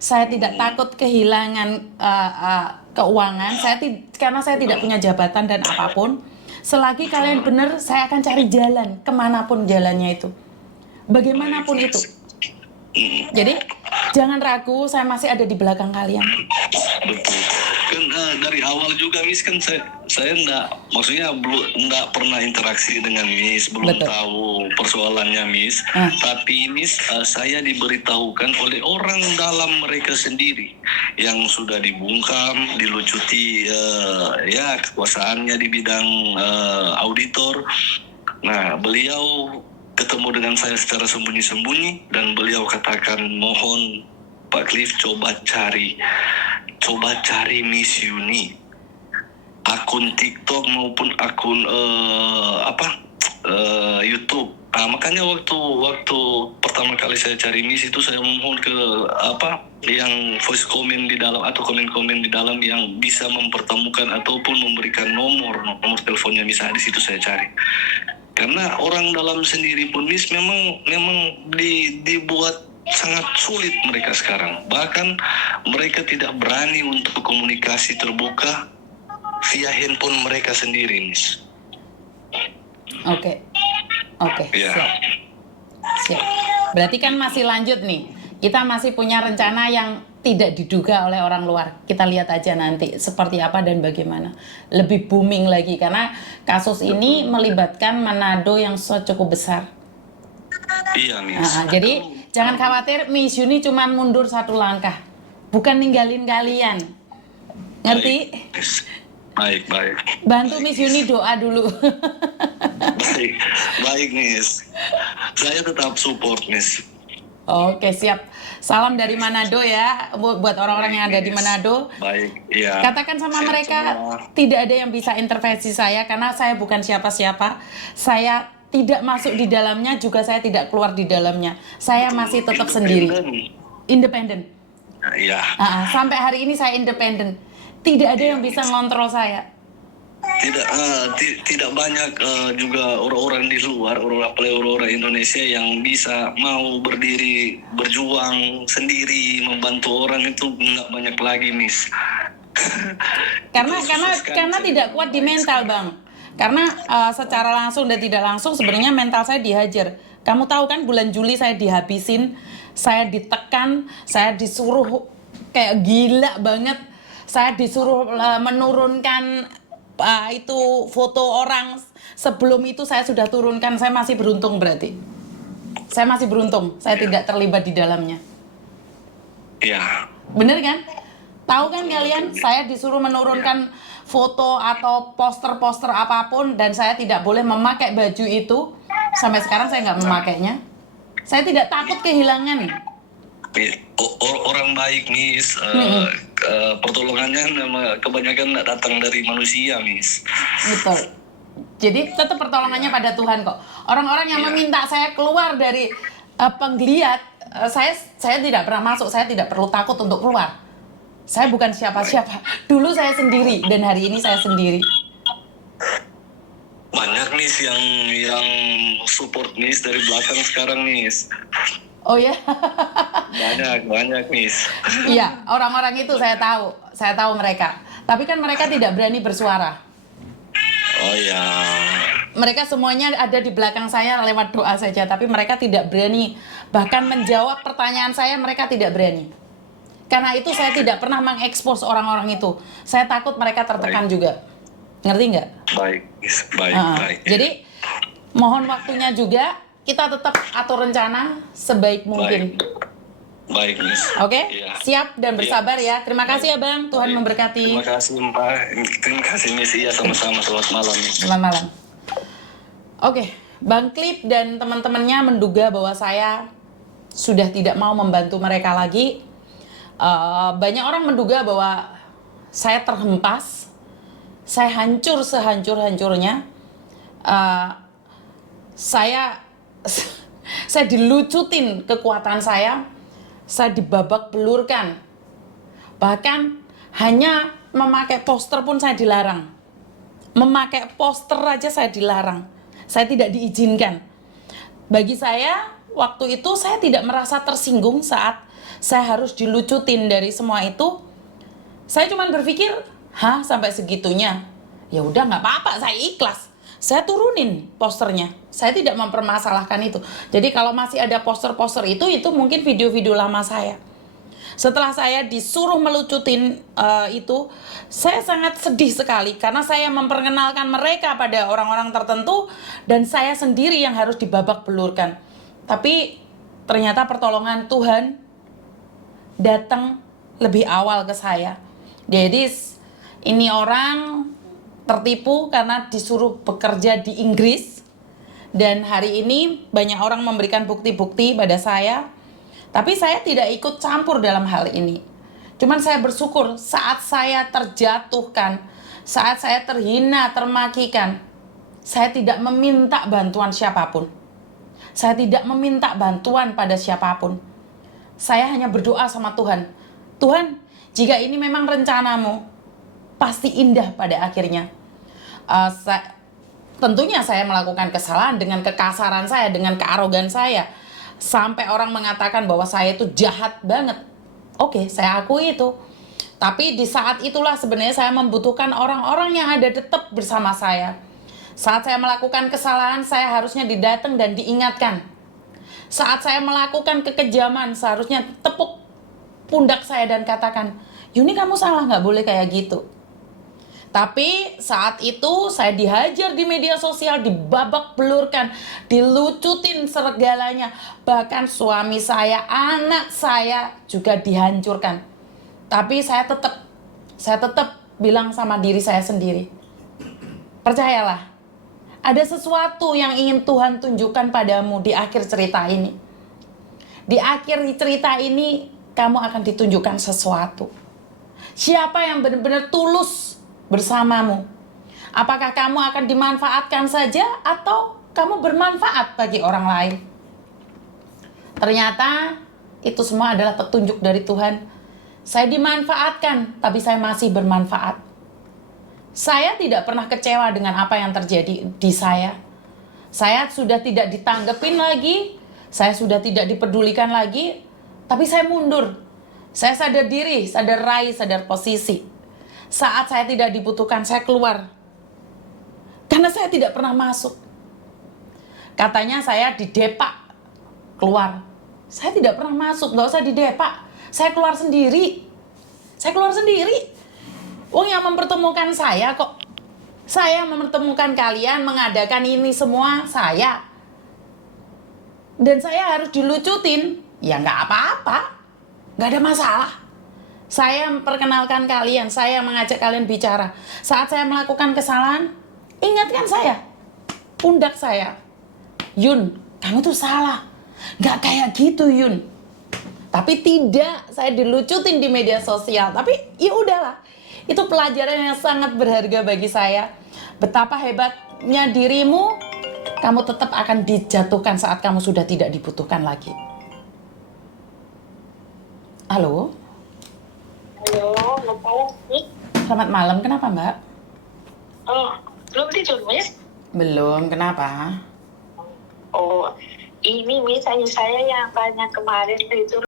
Saya tidak takut kehilangan keuangan, karena saya tidak punya jabatan dan apapun. Selagi kalian benar, saya akan cari jalan, kemanapun jalannya itu. Bagaimanapun itu. Jadi, jangan ragu, saya masih ada di belakang kalian. Betul. Kan dari awal juga Miss kan saya maksudnya belum pernah interaksi dengan Miss, belum Betul. tahu persoalannya Miss. Tapi Miss saya diberitahukan oleh orang dalam mereka sendiri yang sudah dibungkam, dilucuti ya kekuasaannya di bidang auditor. Nah, beliau ketemu dengan saya secara sembunyi-sembunyi dan beliau katakan, mohon Pak Cliff coba cari Miss Yuni, akun TikTok maupun akun YouTube. Nah, makanya waktu pertama kali saya cari Miss itu, saya mohon ke yang voice comment di dalam atau komen-komen di dalam yang bisa mempertemukan ataupun memberikan nomor teleponnya Miss. Di situ saya cari. Karena orang dalam sendiri pun Miss memang dibuat sangat sulit mereka sekarang. Bahkan mereka tidak berani untuk komunikasi terbuka via handphone mereka sendiri, Miss. Oke, Ya. siap. Berarti kan masih lanjut nih. Kita masih punya rencana yang tidak diduga oleh orang luar. Kita lihat aja nanti seperti apa dan bagaimana. Lebih booming lagi karena kasus ini melibatkan Manado yang cukup besar. Iya, Miss. Jadi jangan khawatir, Miss Yuni cuma mundur satu langkah, bukan ninggalin kalian. Ngerti? Baik. Bantu Miss Yuni doa dulu. Baik, Miss. Saya tetap support, Miss. Oke, siap. Salam dari Manado ya, buat orang-orang yang ada di Manado. Baik, iya. Katakan sama mereka, tidak ada yang bisa intervensi saya karena saya bukan siapa-siapa. Saya tidak masuk di dalamnya, juga saya tidak keluar di dalamnya. Saya masih tetap sendiri. Independen. Iya. Sampai hari ini saya independen. Tidak ada yang bisa ngontrol saya. Tidak banyak juga orang-orang di luar, orang-orang Indonesia yang bisa mau berdiri, berjuang sendiri, membantu orang, itu nggak banyak lagi, Miss. Karena tidak kuat di mental, Bang. Karena secara langsung dan tidak langsung sebenarnya mental saya dihajar. Kamu tahu kan, bulan Juli saya dihabisin, saya ditekan, saya disuruh kayak gila banget. Saya disuruh menurunkan itu foto orang. Sebelum itu saya sudah turunkan. Saya masih beruntung berarti. Saya masih beruntung, saya tidak terlibat di dalamnya. Iya. Bener kan? Tahu kan kalian, saya disuruh menurunkan foto atau poster-poster apapun dan saya tidak boleh memakai baju itu. Sampai sekarang saya nggak memakainya. Saya tidak takut kehilangan. Orang baik, Miss. Pertolongannya kebanyakan datang dari manusia, Miss. Betul. Jadi tetap pertolongannya pada Tuhan kok. Orang-orang yang meminta saya keluar dari penggeliat, saya tidak pernah masuk. Saya tidak perlu takut untuk keluar. Saya bukan siapa-siapa. Dulu saya sendiri dan hari ini saya sendiri. Banyak, Miss, yang support Miss dari belakang sekarang, Miss. Oh ya? Banyak, Miss. Iya, orang-orang itu saya tahu mereka. Tapi kan mereka tidak berani bersuara. Oh ya. Mereka semuanya ada di belakang saya lewat doa saja, tapi mereka tidak berani. Bahkan menjawab pertanyaan saya, mereka tidak berani. Karena itu saya tidak pernah mengekspos orang-orang itu. Saya takut mereka tertekan juga. Ngerti nggak? Baik, baik. Jadi mohon waktunya juga, kita tetap atur rencana sebaik mungkin. Baik, Miss. Oke? Ya. Siap dan bersabar ya. Terima kasih ya Bang, Tuhan memberkati. Terima kasih, Mbak. Terima kasih, Miss. Iya, sama-sama. Selamat malam. Selamat malam. Oke, Bang Cliff dan teman-temannya menduga bahwa saya sudah tidak mau membantu mereka lagi. Banyak orang menduga bahwa saya terhempas, saya hancur sehancur-hancurnya. Saya dilucutin kekuatan saya dibabak belurkan. Bahkan hanya memakai poster pun saya dilarang. Memakai poster aja saya dilarang. Saya tidak diizinkan. Bagi saya, waktu itu saya tidak merasa tersinggung saat saya harus dilucutin dari semua itu. Saya cuma berpikir, hah, sampai segitunya? Ya udah, nggak apa-apa, saya ikhlas. Saya turunin posternya. Saya tidak mempermasalahkan itu. Jadi kalau masih ada poster-poster itu mungkin video-video lama saya. Setelah saya disuruh melucutin itu, saya sangat sedih sekali karena saya memperkenalkan mereka pada orang-orang tertentu dan saya sendiri yang harus dibabak belurkan. Tapi ternyata pertolongan Tuhan datang lebih awal ke saya. Jadi ini orang tertipu karena disuruh bekerja di Inggris, dan hari ini banyak orang memberikan bukti-bukti pada saya, tapi saya tidak ikut campur dalam hal ini. Cuman saya bersyukur saat saya terjatuhkan, saat saya terhina, termakikan, saya tidak meminta bantuan siapapun. Saya tidak meminta bantuan pada siapapun. Saya hanya berdoa sama Tuhan. Tuhan, jika ini memang rencanamu, pasti indah pada akhirnya. Tentunya saya melakukan kesalahan dengan kekasaran saya, dengan kearogan saya. Sampai orang mengatakan bahwa saya itu jahat banget. Oke, saya akui itu. Tapi di saat itulah sebenarnya saya membutuhkan orang-orang yang ada tetap bersama saya. Saat saya melakukan kesalahan, saya harusnya didatang dan diingatkan. Saat saya melakukan kekejaman, seharusnya tepuk pundak saya dan katakan, Yuni kamu salah, nggak boleh kayak gitu. Tapi saat itu saya dihajar di media sosial, dibabak belurkan, dilucutin segalanya. Bahkan suami saya, anak saya juga dihancurkan. Tapi saya tetap bilang sama diri saya sendiri, percayalah, ada sesuatu yang ingin Tuhan tunjukkan padamu di akhir cerita ini. Di akhir cerita ini, kamu akan ditunjukkan sesuatu. Siapa yang benar-benar tulus bersamamu? Apakah kamu akan dimanfaatkan saja atau kamu bermanfaat bagi orang lain? Ternyata itu semua adalah petunjuk dari Tuhan. Saya dimanfaatkan, tapi saya masih bermanfaat. Saya tidak pernah kecewa dengan apa yang terjadi di saya. Saya sudah tidak ditanggepin lagi, saya sudah tidak dipedulikan lagi, tapi saya mundur. Saya sadar diri, sadar raih, sadar posisi. Saat saya tidak dibutuhkan, saya keluar. Karena saya tidak pernah masuk. Katanya saya didepak, keluar. Saya tidak pernah masuk, gak usah didepak. Saya keluar sendiri. Saya keluar sendiri. Wong yang mempertemukan saya kok. Saya mempertemukan kalian, mengadakan ini semua, saya. Dan saya harus dilucutin. Ya gak apa-apa. Gak ada masalah. Saya memperkenalkan kalian, saya mengajak kalian bicara. Saat saya melakukan kesalahan, ingatkan saya. Pundak saya. Yun, kamu tuh salah. Gak kayak gitu, Yun. Tapi tidak, saya dilucutin di media sosial. Tapi ya udahlah. Itu pelajaran yang sangat berharga bagi saya. Betapa hebatnya dirimu, kamu tetap akan dijatuhkan saat kamu sudah tidak dibutuhkan lagi. Halo? Halo, ngapain sih? Selamat malam, kenapa Mbak? Oh, belum tidur, Miss? Belum, kenapa? Oh, ini misalnya saya yang tanya kemarin itu